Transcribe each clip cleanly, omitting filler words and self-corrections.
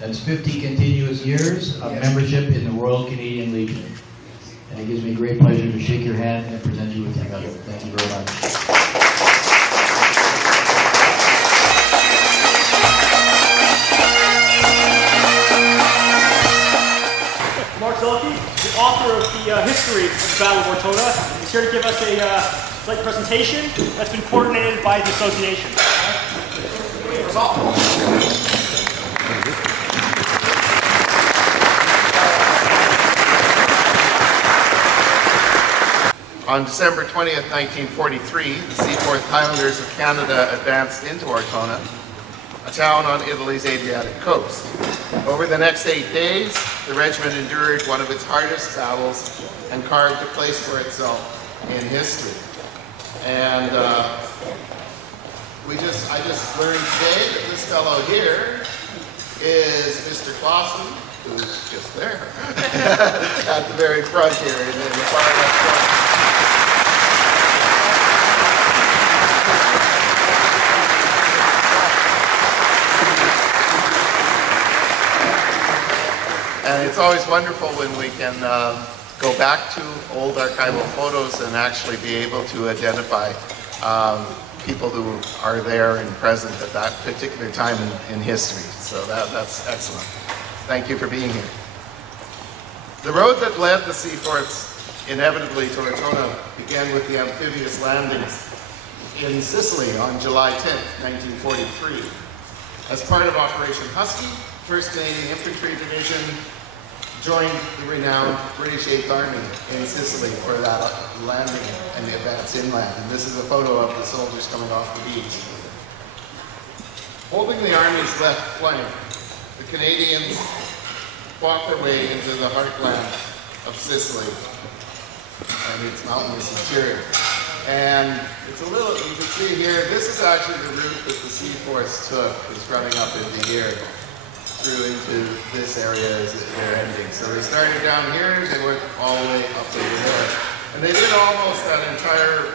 That's 50 continuous years of membership in the Royal Canadian Legion. And it gives me great pleasure to shake your hand and present you with your medal. Thank you very much. Mark Zuehlke, the author of the history of the Battle of Ortona, is here to give us a slight presentation that's been coordinated by the association. On December 20th, 1943, the Seaforth Highlanders of Canada advanced into Otona, a town on Italy's Adriatic coast. Over the next 8 days, the regiment endured one of its hardest battles and carved a place for itself in history. And I just learned today that this fellow here is Mr. Klassen, who's just there at the very front here in the far left corner. And it's always wonderful when we can go back to old archival photos and actually be able to identify people who are there and present at that particular time in history. So that's excellent. Thank you for being here. The road that led the Seaforths inevitably to Otona began with the amphibious landings in Sicily on July 10th, 1943. As part of Operation Husky, 1st Canadian Infantry Division joined the renowned British 8th Army in Sicily for that landing and the advance inland. And this is a photo of the soldiers coming off the beach. Holding the Army's left flank, the Canadians fought their way into the heartland of Sicily and its mountainous interior. And it's a little, you can see here, this is actually the route that the Seaforths took, is running up into here, through into this area as they're ending. So they started down here, they went all the way up over there. And they did almost that entire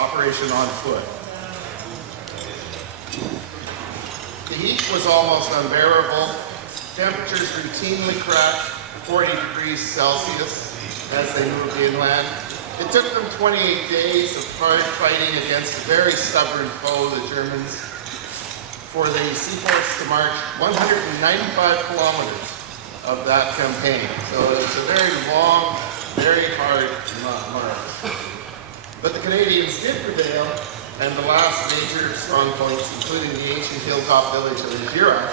operation on foot. The heat was almost unbearable. Temperatures routinely cracked 40 degrees Celsius as they moved inland. It took them 28 days of hard fighting against a very stubborn foe, the Germans, for the Seaforths to march 195 kilometers of that campaign. So it's a very long, very hard march. But the Canadians did prevail, and the last major strong points, including the ancient hilltop village of Gira,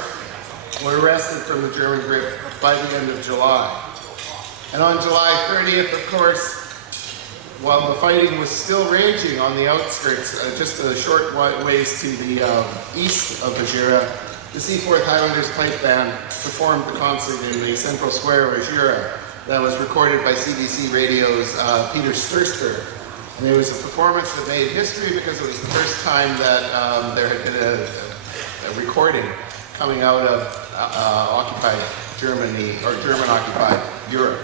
were wrested from the German grip by the end of July. And on July 30th, of course, while the fighting was still raging on the outskirts, just a short ways to the east of Gira, the Seaforth Highlanders pipe band performed the concert in the central square of Gira that was recorded by CBC Radio's Peter Sturster. And it was a performance that made history because it was the first time that there had been a recording coming out of occupied Germany, or German-occupied Europe.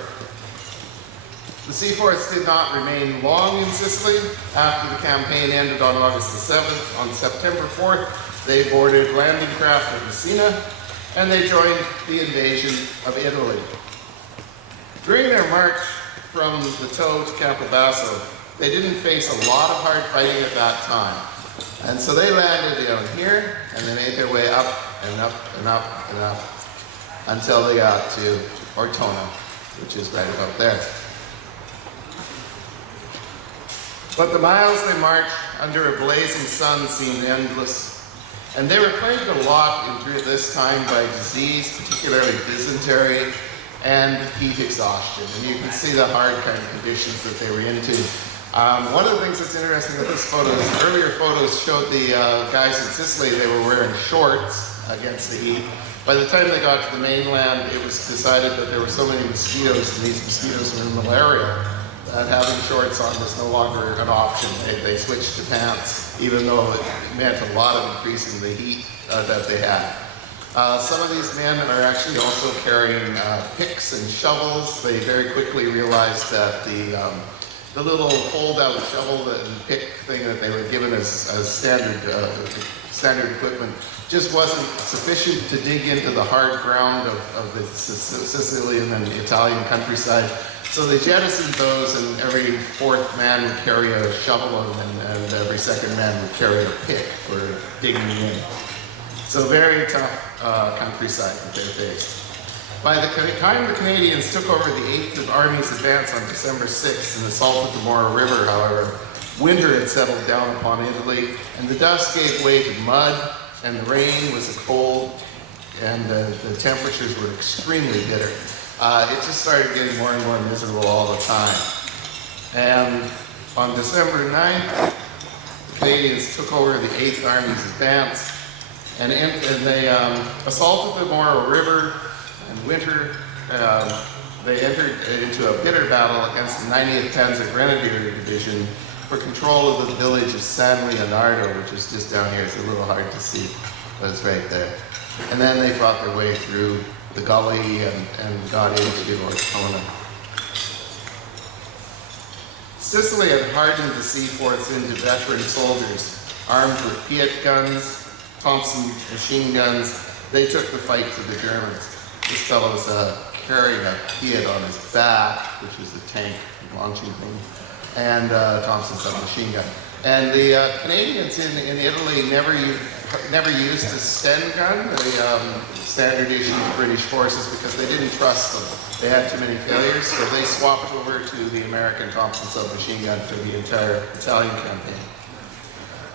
The Seaforths did not remain long in Sicily. After the campaign ended on August the 7th, on September 4th, they boarded landing craft at Messina, and they joined the invasion of Italy. During their march from the Toe to Campobasso, they didn't face a lot of hard fighting at that time. And so they landed down here, and they made their way up and up and up and up until they got to Ortona, which is right about there. But the miles they marched under a blazing sun seemed endless, and they were plagued a lot during this time by disease, particularly dysentery and heat exhaustion. And you can see the hard kind of conditions that they were into. One of the things that's interesting with this photo is earlier photos showed the guys in Sicily, they were wearing shorts against the heat. By the time they got to the mainland, it was decided that there were so many mosquitoes, and these mosquitoes were malarial, that having shorts on was no longer an option. They switched to pants, even though it meant a lot of increasing the heat that they had. Some of these men are actually also carrying picks and shovels. They very quickly realized that the little fold-out shovel and pick thing that they were given as standard standard equipment just wasn't sufficient to dig into the hard ground of the Sicilian and Italian countryside. So they jettisoned those, and every fourth man would carry a shovel, and every second man would carry a pick for digging in. So very tough countryside that they faced. By the time the Canadians took over the 8th Army's advance on December 6th and assaulted the Mora River, however, winter had settled down upon Italy, and the dust gave way to mud, and the rain was cold, and the temperatures were extremely bitter. It just started getting more and more miserable all the time. And on December 9th, the Canadians took over the 8th Army's advance, and they assaulted the Mora River. In winter, they entered into a bitter battle against the 90th Panzer Grenadier Division for control of the village of San Leonardo, which is just down here. It's a little hard to see, but it's right there. And then they fought their way through the gully and got into Ortona. Sicily had hardened the Seaforths into veteran soldiers, armed with Piat guns, Thompson machine guns. They took the fight to the Germans. This fellow's carrying a Piat on his back, which is the tank launching thing, and Thompson submachine gun. And the Canadians in Italy never used a Sten gun, the standard issue of British forces, because they didn't trust them. They had too many failures, so they swapped over to the American Thompson submachine gun for the entire Italian campaign.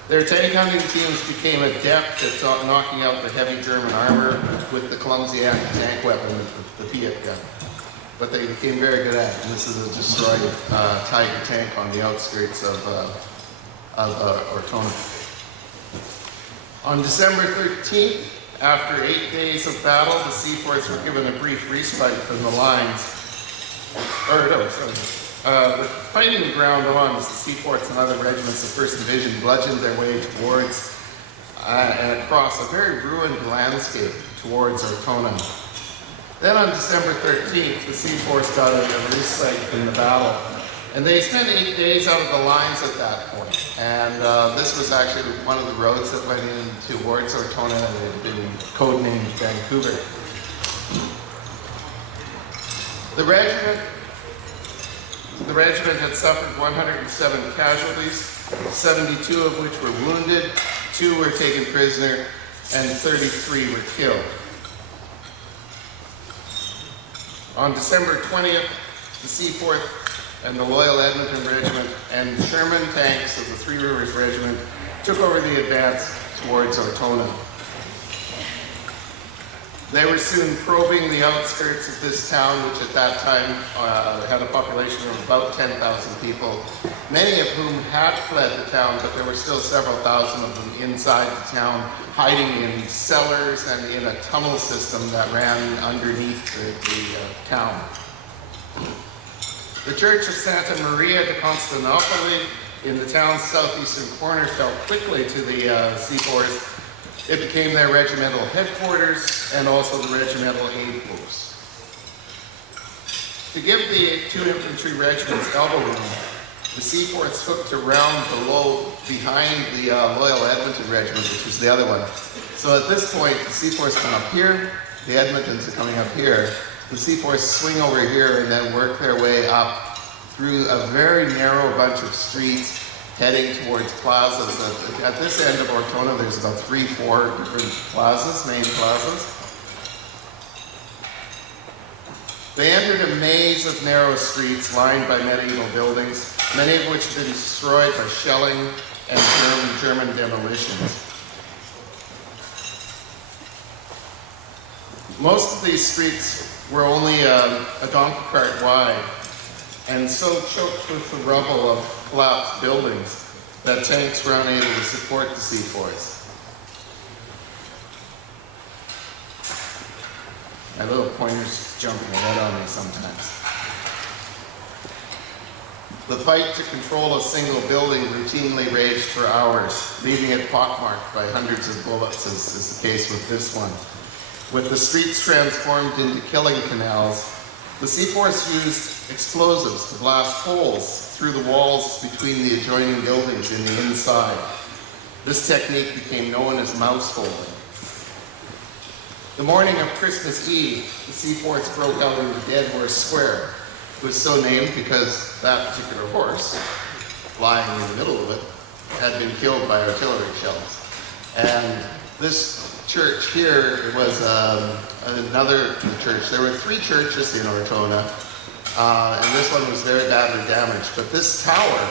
Their tank hunting teams became adept at knocking out the heavy German armor with the clumsy anti-tank weapon, the Piat gun. But they became very good at it, and this is a destroyed Tiger tank on the outskirts of Ortona. On December 13th, after 8 days of battle, the Seaforths were given a brief respite from the lines. The fighting ground on as the Seaforths and other regiments of 1st Division bludgeoned their way towards and across a very ruined landscape towards Otona. Then on December 13th, the Seaforths got a respite in the battle. And they spent 8 days out of the lines at that point. And this was actually one of the roads that went in towards Ortona, and it had been codenamed Vancouver. The regiment had suffered 107 casualties, 72 of which were wounded, 2 were taken prisoner, and 33 were killed. On December 20th, the Seaforth and the Loyal Edmonton Regiment and Sherman tanks of the Three Rivers Regiment took over the advance towards Otona. They were soon probing the outskirts of this town, which at that time had a population of about 10,000 people, many of whom had fled the town, but there were still several thousand of them inside the town, hiding in cellars and in a tunnel system that ran underneath the town. The Church of Santa Maria de Constantinople in the town's southeastern corner fell quickly to the Seaforths. It became their regimental headquarters and also the regimental aid post. To give the 2 infantry regiments elbow room, the Seaforths hooked around behind the Loyal Edmonton Regiment, which was the other one. So at this point, the Seaforths come up here, the Edmontons are coming up here. The Seaforths swing over here and then work their way up through a very narrow bunch of streets heading towards plazas. At this end of Ortona, there's about 3-4 different plazas, main plazas. They entered a maze of narrow streets lined by medieval buildings, many of which had been destroyed by shelling and German demolitions. Most of these streets were only a donkey cart wide, and so choked with the rubble of collapsed buildings that tanks were unable to support the Seaforths. My little pointer's jumping ahead on me sometimes. The fight to control a single building routinely raged for hours, leaving it pockmarked by hundreds of bullets, as is the case with this one. With the streets transformed into killing canals, the Seaforths used explosives to blast holes through the walls between the adjoining buildings in the inside. This technique became known as mouse holding. The morning of Christmas Eve, the Seaforths broke out into Dead Horse Square. It was so named because that particular horse, lying in the middle of it, had been killed by artillery shells. And this church here was another church. There were 3 churches in Ortona, and this one was very badly damaged. But this tower,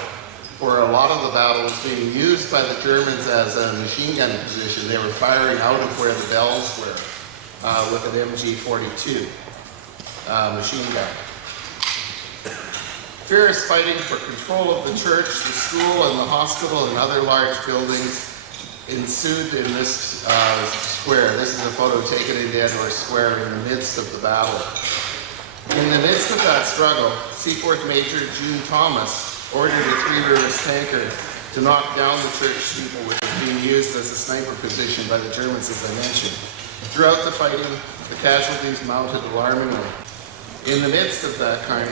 for a lot of the battle, was being used by the Germans as a machine gun position. They were firing out of where the bells were with an MG-42 machine gun. Fierce fighting for control of the church, the school, and the hospital and other large buildings ensued in this square. This is a photo taken in Dead Horse Square in the midst of the battle. In the midst of that struggle, Seaforth Major June Thomas ordered a 3 Rivers tanker to knock down the church steeple, which was being used as a sniper position by the Germans, as I mentioned. Throughout the fighting, the casualties mounted alarmingly. In the midst of that kind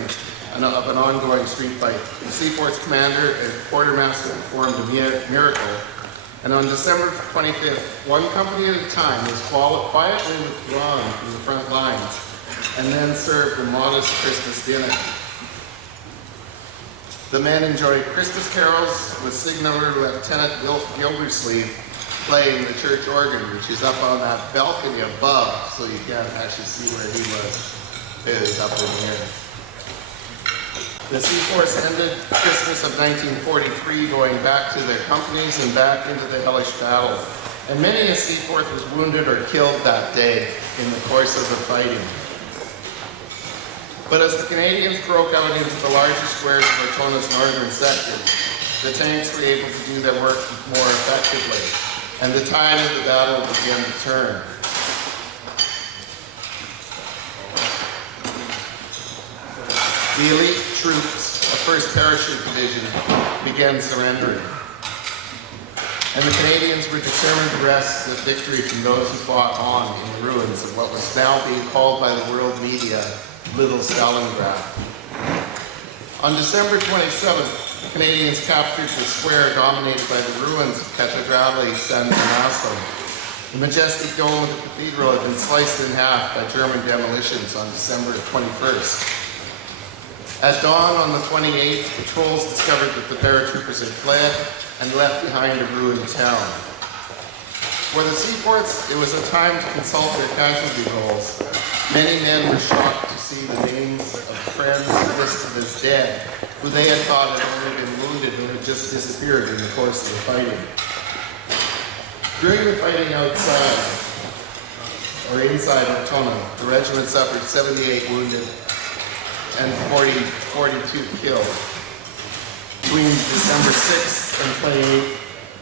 of an ongoing street fight, the Seaforth's commander and quartermaster performed a miracle, and on December 25th, 1 company at a time was quietly withdrawn from the front lines and then served a modest Christmas dinner. The men enjoyed Christmas carols with Signaler Lieutenant Gildersleeve playing the church organ, which is up on that balcony above, so you can't actually see where he was. It is up in here. The Seaforths ended Christmas of 1943 going back to their companies and back into the hellish battle. And many a Seaforth was wounded or killed that day in the course of the fighting. But as the Canadians broke out into the larger squares of Ortona's northern sector, the tanks were able to do their work more effectively, and the tide of the battle began to turn. The elite troops of 1st Parachute Division began surrendering, and the Canadians were determined to wrest the victory from those who fought on in the ruins of what was now being called by the world media Little Stalingrad. On December 27th, the Canadians captured the square dominated by the ruins of Catedrale San Tommaso. The majestic dome of the cathedral had been sliced in half by German demolitions on December 21st. At dawn on the 28th, patrols discovered that the paratroopers had fled and left behind a ruined town. For the Seaforths, it was a time to consult their casualty rolls. Many men were shocked to see the names of friends listed as dead, who they had thought had only been wounded and had just disappeared in the course of the fighting. During the fighting outside, or inside Otona, the regiment suffered 78 wounded and 42 killed. Between December 6th and 28th,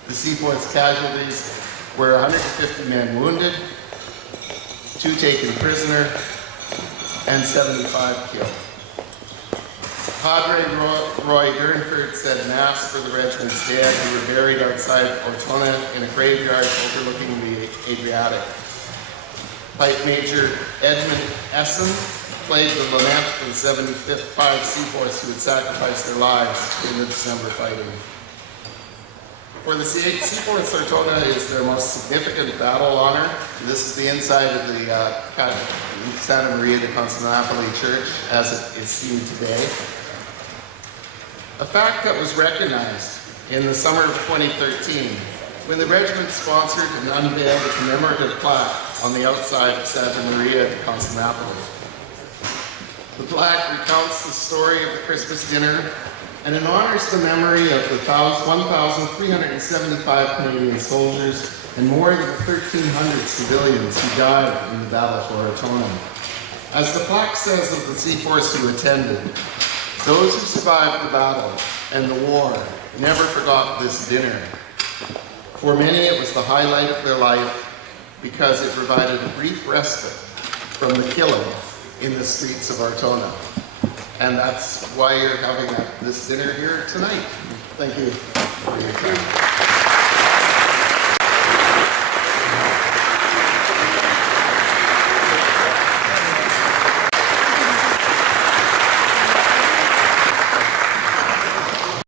the Seaforth's casualties were 150 men wounded, 2 taken prisoner, and 75 killed. Padre Roy Durnford said Mass for the regiment's dead who were buried outside Ortona in a graveyard overlooking the Adriatic. Pipe Major Edmund Essen played the lament for the 75 Seaforths who had sacrificed their lives in the December fighting. For the Seaforths, Otona is their most significant battle honor. This is the inside of the Santa Maria de Constantinopoli Church as it is seen today. A fact that was recognized in the summer of 2013 when the regiment sponsored and unveiled a commemorative plaque on the outside of Santa Maria de Constantinopoli. The plaque recounts the story of the Christmas dinner and it honors the memory of the 1,375 Canadian soldiers and more than 1,300 civilians who died in the Battle for Ortona. As the plaque says of the Seaforths who attended, those who survived the battle and the war never forgot this dinner. For many, it was the highlight of their life because it provided a brief respite from the killing in the streets of Otona. And that's why you're having this dinner here tonight. Thank you for your time.